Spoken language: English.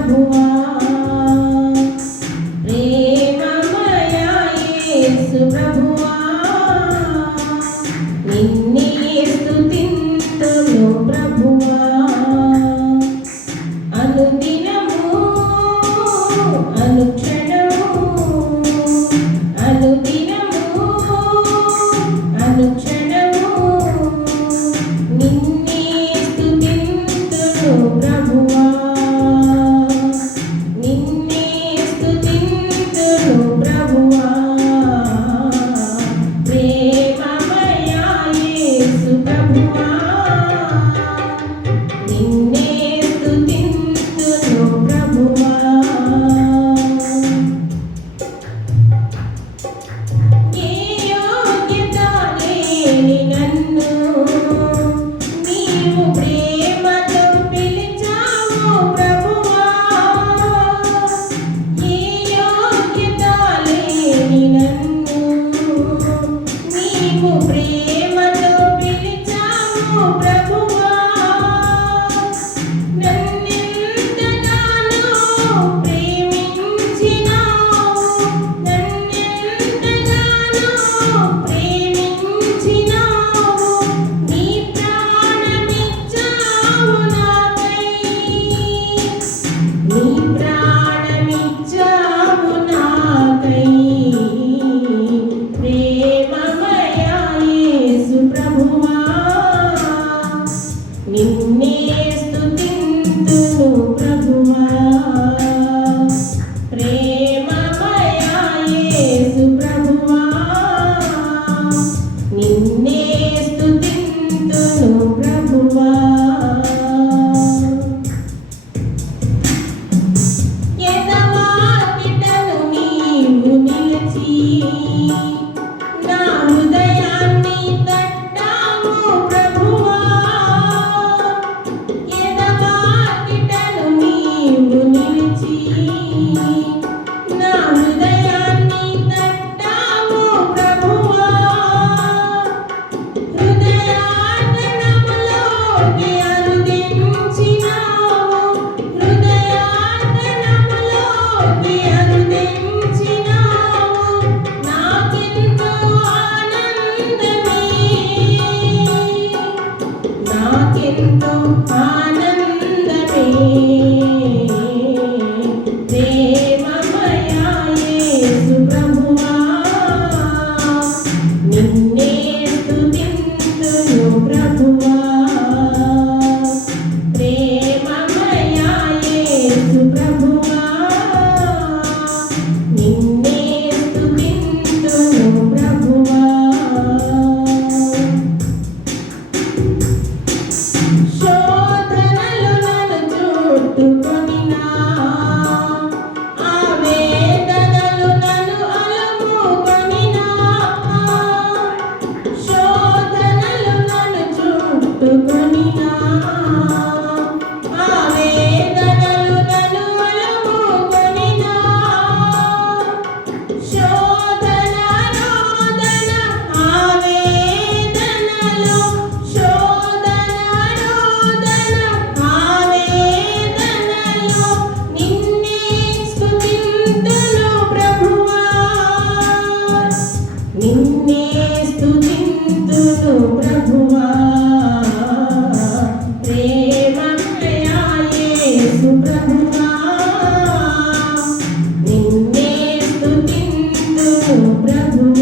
amor. Thank you. จ้า Criador.